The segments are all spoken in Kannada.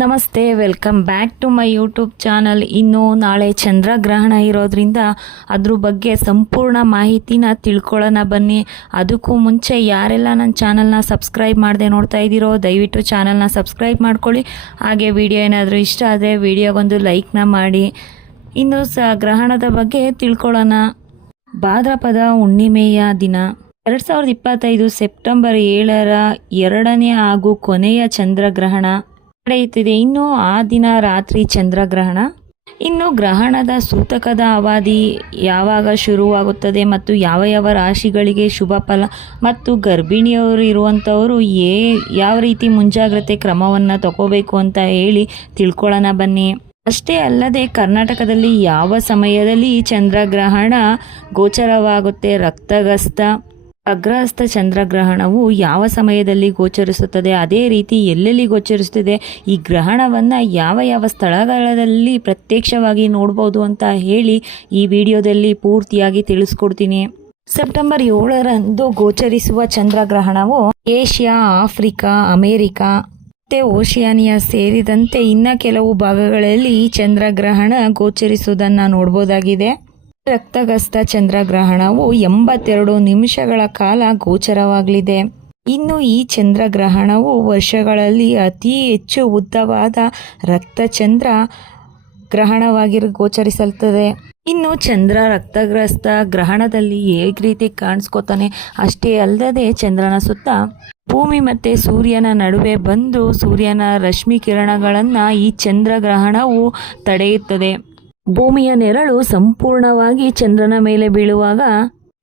ನಮಸ್ತೆ, welcome back to my YouTube channel. ಇನ್ನು ನಾಳೆ ಚಂದ್ರಗ್ರಹಣ ಇರೋದ್ರಿಂದ ಅದ್ರ ಬಗ್ಗೆ ಸಂಪೂರ್ಣ ಮಾಹಿತಿನ ತಿಳ್ಕೊಳ್ಳೋಣ ಬನ್ನಿ. ಅದಕ್ಕೂ ಮುಂಚೆ ಯಾರೆಲ್ಲ ನನ್ನ ಚಾನಲ್ನ ಸಬ್ಸ್ಕ್ರೈಬ್ ಮಾಡದೆ ನೋಡ್ತಾ ಇದ್ದೀರೋ ದಯವಿಟ್ಟು ಚಾನಲ್ನ ಸಬ್ಸ್ಕ್ರೈಬ್ ಮಾಡ್ಕೊಳ್ಳಿ. ಹಾಗೆ ವಿಡಿಯೋ ಏನಾದರೂ ಇಷ್ಟ ಆದರೆ ವಿಡಿಯೋಗೊಂದು ಲೈಕ್ನ ಮಾಡಿ. ಇನ್ನು ಗ್ರಹಣದ ಬಗ್ಗೆ ತಿಳ್ಕೊಳ್ಳೋಣ. ಭಾದ್ರಪದ ಹುಣ್ಣಿಮೆಯ ದಿನ 2025 ಸೆಪ್ಟೆಂಬರ್ 7ರ ಎರಡನೇ ಹಾಗೂ ಕೊನೆಯ ಚಂದ್ರಗ್ರಹಣ ನಡೆಯುತ್ತಿದೆ. ಇನ್ನು ಆ ದಿನ ರಾತ್ರಿ ಚಂದ್ರಗ್ರಹಣ. ಇನ್ನು ಗ್ರಹಣದ ಸೂತಕದ ಅವಧಿ ಯಾವಾಗ ಶುರುವಾಗುತ್ತದೆ ಮತ್ತು ಯಾವ ಯಾವ ರಾಶಿಗಳಿಗೆ ಶುಭ ಫಲ ಮತ್ತು ಗರ್ಭಿಣಿಯವರು ಇರುವಂಥವರು ಯಾವ ರೀತಿ ಮುಂಜಾಗ್ರತೆ ಕ್ರಮವನ್ನು ತಗೋಬೇಕು ಅಂತ ಹೇಳಿ ತಿಳ್ಕೊಳ್ಳೋಣ ಬನ್ನಿ. ಅಷ್ಟೇ ಅಲ್ಲದೆ ಕರ್ನಾಟಕದಲ್ಲಿ ಯಾವ ಸಮಯದಲ್ಲಿ ಚಂದ್ರಗ್ರಹಣ ಗೋಚರವಾಗುತ್ತೆ, ರಕ್ತಗಸ್ತ ಅಗ್ರಹಸ್ತ ಚಂದ್ರಗ್ರಹಣವು ಯಾವ ಸಮಯದಲ್ಲಿ ಗೋಚರಿಸುತ್ತದೆ, ಅದೇ ರೀತಿ ಎಲ್ಲೆಲ್ಲಿ ಗೋಚರಿಸುತ್ತದೆ, ಈ ಗ್ರಹಣವನ್ನು ಯಾವ ಯಾವ ಸ್ಥಳಗಳಲ್ಲಿ ಪ್ರತ್ಯಕ್ಷವಾಗಿ ನೋಡ್ಬೋದು ಅಂತ ಹೇಳಿ ಈ ವಿಡಿಯೋದಲ್ಲಿ ಪೂರ್ತಿಯಾಗಿ ತಿಳಿಸ್ಕೊಡ್ತೀನಿ. ಸೆಪ್ಟೆಂಬರ್ 7ರಂದು ಗೋಚರಿಸುವ ಚಂದ್ರಗ್ರಹಣವು ಏಷ್ಯಾ, ಆಫ್ರಿಕಾ, ಅಮೇರಿಕಾ ಮತ್ತು ಓಷಿಯಾನಿಯಾ ಸೇರಿದಂತೆ ಇನ್ನು ಕೆಲವು ಭಾಗಗಳಲ್ಲಿ ಈ ಚಂದ್ರಗ್ರಹಣ ಗೋಚರಿಸುವುದನ್ನು ನೋಡ್ಬೋದಾಗಿದೆ. ರಕ್ತಗಸ್ತ ಚಂದ್ರಗ್ರಹಣವು 82 ನಿಮಿಷಗಳ ಕಾಲ ಗೋಚರವಾಗಲಿದೆ. ಇನ್ನು ಈ ಚಂದ್ರಗ್ರಹಣವು ವರ್ಷಗಳಲ್ಲಿ ಅತಿ ಹೆಚ್ಚು ಉದ್ದವಾದ ರಕ್ತಚಂದ್ರ ಗ್ರಹಣವಾಗಿ ಗೋಚರಿಸುತ್ತದೆ. ಇನ್ನು ಚಂದ್ರ ರಕ್ತಗ್ರಸ್ತ ಗ್ರಹಣದಲ್ಲಿ ಹೇಗೆ ರೀತಿ ಕಾಣಿಸ್ಕೋತಾನೆ, ಅಷ್ಟೇ ಅಲ್ಲದೆ ಚಂದ್ರನ ಸುತ್ತ ಭೂಮಿ ಮತ್ತು ಸೂರ್ಯನ ನಡುವೆ ಬಂದು ಸೂರ್ಯನ ರಶ್ಮಿ ಕಿರಣಗಳನ್ನು ಈ ಚಂದ್ರಗ್ರಹಣವು ತಡೆಯುತ್ತದೆ. ಭೂಮಿಯ ನೆರಳು ಸಂಪೂರ್ಣವಾಗಿ ಚಂದ್ರನ ಮೇಲೆ ಬೀಳುವಾಗ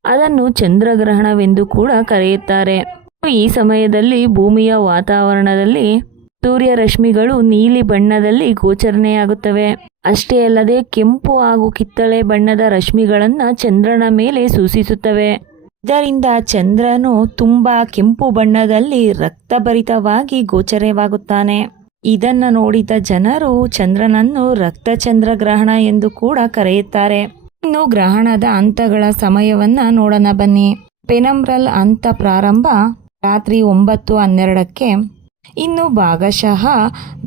ಅದನ್ನು ಚಂದ್ರಗ್ರಹಣವೆಂದು ಕೂಡ ಕರೆಯುತ್ತಾರೆ. ಈ ಸಮಯದಲ್ಲಿ ಭೂಮಿಯ ವಾತಾವರಣದಲ್ಲಿ ಸೂರ್ಯ ರಶ್ಮಿಗಳು ನೀಲಿ ಬಣ್ಣದಲ್ಲಿ ಗೋಚರಣೆಯಾಗುತ್ತವೆ. ಅಷ್ಟೇ ಅಲ್ಲದೆ ಕೆಂಪು ಹಾಗೂ ಕಿತ್ತಳೆ ಬಣ್ಣದ ರಶ್ಮಿಗಳನ್ನು ಚಂದ್ರನ ಮೇಲೆ ಸೂಚಿಸುತ್ತವೆ. ಇದರಿಂದ ಚಂದ್ರನು ತುಂಬಾ ಕೆಂಪು ಬಣ್ಣದಲ್ಲಿ ರಕ್ತಭರಿತವಾಗಿ ಗೋಚರವಾಗುತ್ತಾನೆ. ಇದನ್ನು ನೋಡಿದ ಜನರು ಚಂದ್ರನನ್ನು ರಕ್ತಚಂದ್ರಗ್ರಹಣ ಎಂದು ಕೂಡ ಕರೆಯುತ್ತಾರೆ. ಇನ್ನು ಗ್ರಹಣದ ಹಂತಗಳ ಸಮಯವನ್ನು ನೋಡೋಣ ಬನ್ನಿ. ಪೆನಂಬ್ರಲ್ ಹಂತ ಪ್ರಾರಂಭ ರಾತ್ರಿ 9:12ಕ್ಕೆ. ಇನ್ನು ಭಾಗಶಃ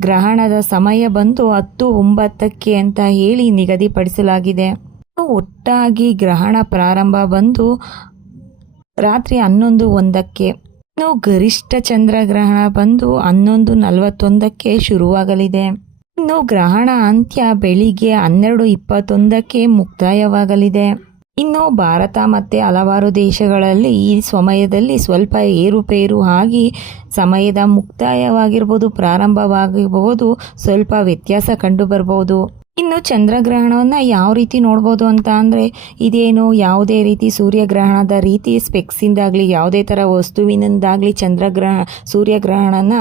ಗ್ರಹಣದ ಸಮಯ ಬಂದು 10:09 ಅಂತ ಹೇಳಿ ನಿಗದಿಪಡಿಸಲಾಗಿದೆ. ಒಟ್ಟಾಗಿ ಗ್ರಹಣ ಪ್ರಾರಂಭ ಬಂದು ರಾತ್ರಿ 11:01ಕ್ಕೆ. ಇನ್ನು ಗರಿಷ್ಠ ಚಂದ್ರಗ್ರಹಣ ಬಂದು 11:41ಕ್ಕೆ ಶುರುವಾಗಲಿದೆ. ಇನ್ನು ಗ್ರಹಣ ಅಂತ್ಯ ಬೆಳಿಗ್ಗೆ 12:21ಕ್ಕೆ ಮುಕ್ತಾಯವಾಗಲಿದೆ. ಇನ್ನು ಭಾರತ ಮತ್ತು ಹಲವಾರು ದೇಶಗಳಲ್ಲಿ ಈ ಸಮಯದಲ್ಲಿ ಸ್ವಲ್ಪ ಏರುಪೇರು ಆಗಿ ಸಮಯದ ಮುಕ್ತಾಯವಾಗಿರ್ಬೋದು, ಪ್ರಾರಂಭವಾಗಿರ್ಬೋದು, ಸ್ವಲ್ಪ ವ್ಯತ್ಯಾಸ ಕಂಡು ಬರ್ಬೋದು. ಇನ್ನು ಚಂದ್ರಗ್ರಹಣವನ್ನು ಯಾವ ರೀತಿ ನೋಡ್ಬೋದು ಅಂತ ಅಂದರೆ, ಇದೇನು ಯಾವುದೇ ರೀತಿ ಸೂರ್ಯಗ್ರಹಣದ ರೀತಿ ಸ್ಪೆಕ್ಸಿಂದಾಗಲಿ ಯಾವುದೇ ಥರ ವಸ್ತುವಿನಿಂದಾಗಲಿ ಸೂರ್ಯಗ್ರಹಣನ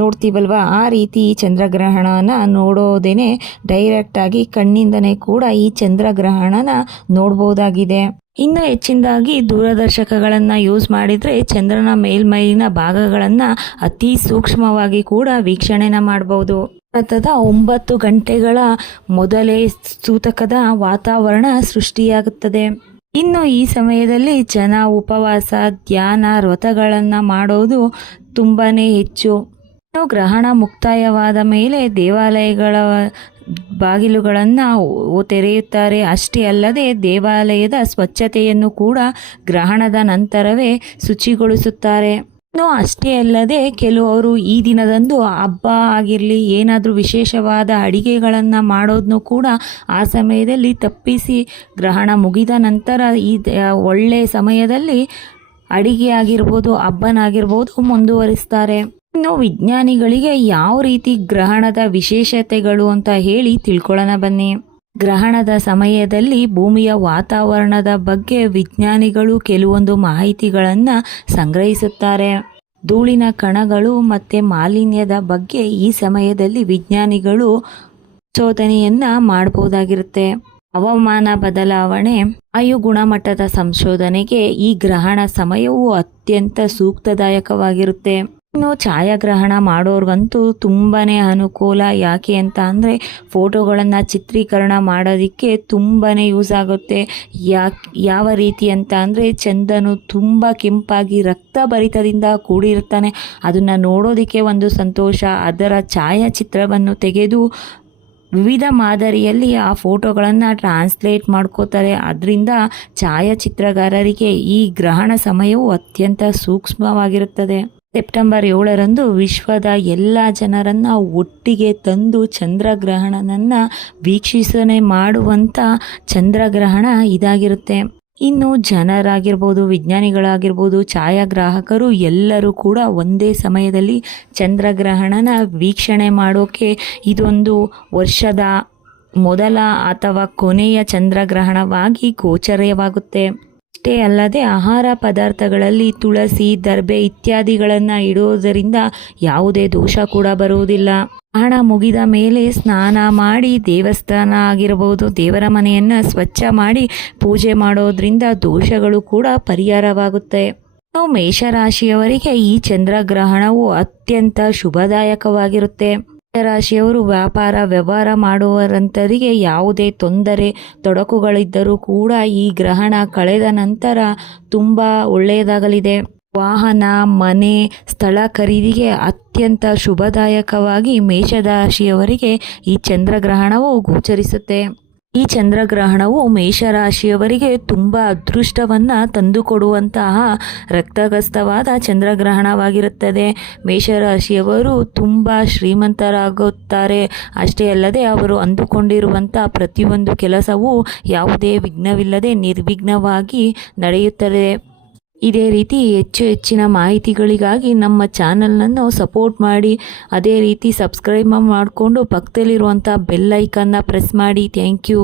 ನೋಡ್ತೀವಲ್ವ, ಆ ರೀತಿ ಈ ಚಂದ್ರಗ್ರಹಣನ ನೋಡೋದೇನೆ ಡೈರೆಕ್ಟಾಗಿ ಕಣ್ಣಿಂದನೇ ಕೂಡ ಈ ಚಂದ್ರಗ್ರಹಣನ ನೋಡ್ಬೋದಾಗಿದೆ. ಇನ್ನು ಹೆಚ್ಚಿನದಾಗಿ ದೂರದರ್ಶಕಗಳನ್ನು ಯೂಸ್ ಮಾಡಿದರೆ ಚಂದ್ರನ ಮೇಲ್ಮೈನ ಭಾಗಗಳನ್ನು ಅತಿ ಸೂಕ್ಷ್ಮವಾಗಿ ಕೂಡ ವೀಕ್ಷಣೆನ ಮಾಡ್ಬೋದು. ಭಾರತದ 9 ಗಂಟೆಗಳ ಮೊದಲೇ ಸೂತಕದ ವಾತಾವರಣ ಸೃಷ್ಟಿಯಾಗುತ್ತದೆ. ಇನ್ನು ಈ ಸಮಯದಲ್ಲಿ ಜನ ಉಪವಾಸ, ಧ್ಯಾನ, ವ್ರತಗಳನ್ನು ಮಾಡೋದು ತುಂಬಾ ಹೆಚ್ಚು. ಇನ್ನು ಗ್ರಹಣ ಮುಕ್ತಾಯವಾದ ಮೇಲೆ ದೇವಾಲಯಗಳ ಬಾಗಿಲುಗಳನ್ನು ತೆರೆಯುತ್ತಾರೆ. ಅಷ್ಟೇ ಅಲ್ಲದೆ ದೇವಾಲಯದ ಸ್ವಚ್ಛತೆಯನ್ನು ಕೂಡ ಗ್ರಹಣದ ನಂತರವೇ ಶುಚಿಗೊಳಿಸುತ್ತಾರೆ. ಇನ್ನು ಅಷ್ಟೇ ಅಲ್ಲದೆ ಕೆಲವರು ಈ ದಿನದಂದು ಹಬ್ಬ ಆಗಿರಲಿ ಏನಾದರೂ ವಿಶೇಷವಾದ ಅಡಿಗೆಗಳನ್ನು ಮಾಡೋದನ್ನು ಕೂಡ ಆ ಸಮಯದಲ್ಲಿ ತಪ್ಪಿಸಿ ಗ್ರಹಣ ಮುಗಿದ ನಂತರ ಈ ಒಳ್ಳೆಯ ಸಮಯದಲ್ಲಿ ಅಡಿಗೆ ಆಗಿರ್ಬೋದು, ಹಬ್ಬನಾಗಿರ್ಬೋದು ಮುಂದುವರಿಸ್ತಾರೆ. ಇನ್ನು ವಿಜ್ಞಾನಿಗಳಿಗೆ ಯಾವ ರೀತಿ ಗ್ರಹಣದ ವಿಶೇಷತೆಗಳು ಅಂತ ಹೇಳಿ ತಿಳ್ಕೊಳ್ಳೋಣ ಬನ್ನಿ. ಗ್ರಹಣದ ಸಮಯದಲ್ಲಿ ಭೂಮಿಯ ವಾತಾವರಣದ ಬಗ್ಗೆ ವಿಜ್ಞಾನಿಗಳು ಕೆಲವೊಂದು ಮಾಹಿತಿಗಳನ್ನು ಸಂಗ್ರಹಿಸುತ್ತಾರೆ. ಧೂಳಿನ ಕಣಗಳು ಮತ್ತು ಮಾಲಿನ್ಯದ ಬಗ್ಗೆ ಈ ಸಮಯದಲ್ಲಿ ವಿಜ್ಞಾನಿಗಳು ಶೋಧನೆಯನ್ನು ಮಾಡಬಹುದಾಗಿರುತ್ತೆ. ಹವಾಮಾನ ಬದಲಾವಣೆ, ವಾಯು ಗುಣಮಟ್ಟದ ಸಂಶೋಧನೆಗೆ ಈ ಗ್ರಹಣ ಸಮಯವು ಅತ್ಯಂತ ಸೂಕ್ತದಾಯಕವಾಗಿರುತ್ತೆ. ಇನ್ನು ಛಾಯಾಗ್ರಹಣ ಮಾಡೋರ್ಗಂತೂ ತುಂಬಾ ಅನುಕೂಲ. ಯಾಕೆ ಅಂತ ಅಂದರೆ ಫೋಟೋಗಳನ್ನು ಚಿತ್ರೀಕರಣ ಮಾಡೋದಕ್ಕೆ ತುಂಬಾ ಯೂಸ್ ಆಗುತ್ತೆ. ಯಾವ ರೀತಿ ಅಂತ ಅಂದರೆ ಚಂದನು ತುಂಬ ಕೆಂಪಾಗಿ ರಕ್ತಭರಿತದಿಂದ ಕೂಡಿರ್ತಾನೆ. ಅದನ್ನು ನೋಡೋದಕ್ಕೆ ಒಂದು ಸಂತೋಷ. ಅದರ ಛಾಯಾಚಿತ್ರವನ್ನು ತೆಗೆದು ವಿವಿಧ ಮಾದರಿಯಲ್ಲಿ ಆ ಫೋಟೋಗಳನ್ನು ಟ್ರಾನ್ಸ್ಲೇಟ್ ಮಾಡ್ಕೋತಾರೆ. ಅದರಿಂದ ಛಾಯಾಚಿತ್ರಗಾರರಿಗೆ ಈ ಗ್ರಹಣ ಸಮಯವು ಅತ್ಯಂತ ಸೂಕ್ಷ್ಮವಾಗಿರುತ್ತದೆ. ಸೆಪ್ಟೆಂಬರ್ 7ರಂದು ವಿಶ್ವದ ಎಲ್ಲ ಜನರನ್ನು ಒಟ್ಟಿಗೆ ತಂದು ಚಂದ್ರಗ್ರಹಣನನ್ನು ವೀಕ್ಷಣೆ ಮಾಡುವಂಥ ಚಂದ್ರಗ್ರಹಣ ಇದಾಗಿರುತ್ತೆ. ಇನ್ನು ಜನರಾಗಿರ್ಬೋದು, ವಿಜ್ಞಾನಿಗಳಾಗಿರ್ಬೋದು, ಛಾಯಾಗ್ರಾಹಕರು ಎಲ್ಲರೂ ಕೂಡ ಒಂದೇ ಸಮಯದಲ್ಲಿ ಚಂದ್ರಗ್ರಹಣನ ವೀಕ್ಷಣೆ ಮಾಡೋಕ್ಕೆ ಇದೊಂದು ವರ್ಷದ ಮೊದಲ ಅಥವಾ ಕೊನೆಯ ಚಂದ್ರಗ್ರಹಣವಾಗಿ ಗೋಚರವಾಗುತ್ತೆ. ಅಷ್ಟೇ ಅಲ್ಲದೆ ಆಹಾರ ಪದಾರ್ಥಗಳಲ್ಲಿ ತುಳಸಿ, ದರ್ಬೆ ಇತ್ಯಾದಿಗಳನ್ನು ಇಡುವುದರಿಂದ ಯಾವುದೇ ದೋಷ ಕೂಡ ಬರುವುದಿಲ್ಲ. ಗ್ರಹಣ ಮುಗಿದ ಮೇಲೆ ಸ್ನಾನ ಮಾಡಿ ದೇವಸ್ಥಾನ ಆಗಿರಬಹುದು, ದೇವರ ಮನೆಯನ್ನು ಸ್ವಚ್ಛ ಮಾಡಿ ಪೂಜೆ ಮಾಡೋದ್ರಿಂದ ದೋಷಗಳು ಕೂಡ ಪರಿಹಾರವಾಗುತ್ತೆ. ಮೇಷರಾಶಿಯವರಿಗೆ ಈ ಚಂದ್ರಗ್ರಹಣವು ಅತ್ಯಂತ ಶುಭದಾಯಕವಾಗಿರುತ್ತೆ. ರಾಶಿಯವರು ವ್ಯಾಪಾರ ವ್ಯವಹಾರ ಮಾಡುವರಂತರಿಗೆ ಯಾವುದೇ ತೊಂದರೆ ತೊಡಕುಗಳಿದ್ದರೂ ಕೂಡ ಈ ಗ್ರಹಣ ಕಳೆದ ನಂತರ ತುಂಬ ಒಳ್ಳೆಯದಾಗಲಿದೆ. ವಾಹನ, ಮನೆ, ಸ್ಥಳ ಖರೀದಿಗೆ ಅತ್ಯಂತ ಶುಭದಾಯಕವಾಗಿ ಮೇಷರಾಶಿಯವರಿಗೆ ಈ ಚಂದ್ರಗ್ರಹಣವು ಗೋಚರಿಸುತ್ತೆ. ಈ ಚಂದ್ರಗ್ರಹಣವು ಮೇಷರಾಶಿಯವರಿಗೆ ತುಂಬ ಅದೃಷ್ಟವನ್ನು ತಂದುಕೊಡುವಂತಹ ರಕ್ತಗಸ್ತವಾದ ಚಂದ್ರಗ್ರಹಣವಾಗಿರುತ್ತದೆ. ಮೇಷರಾಶಿಯವರು ತುಂಬ ಶ್ರೀಮಂತರಾಗುತ್ತಾರೆ. ಅಷ್ಟೇ ಅಲ್ಲದೆ ಅವರು ಅಂದುಕೊಂಡಿರುವಂಥ ಪ್ರತಿಯೊಂದು ಕೆಲಸವೂ ಯಾವುದೇ ವಿಘ್ನವಿಲ್ಲದೆ ನಿರ್ವಿಘ್ನವಾಗಿ ನಡೆಯುತ್ತದೆ. ಇದೇ ರೀತಿ ಹೆಚ್ಚಿನ ಮಾಹಿತಿಗಳಿಗಾಗಿ ನಮ್ಮ ಚಾನಲನ್ನು ಸಪೋರ್ಟ್ ಮಾಡಿ. ಅದೇ ರೀತಿ ಸಬ್ಸ್ಕ್ರೈಬ್ ಮಾಡಿಕೊಂಡು ಪಕ್ಕದಲ್ಲಿರುವಂಥ ಬೆಲ್ ಐಕನ್ನ ಪ್ರೆಸ್ ಮಾಡಿ. Thank you.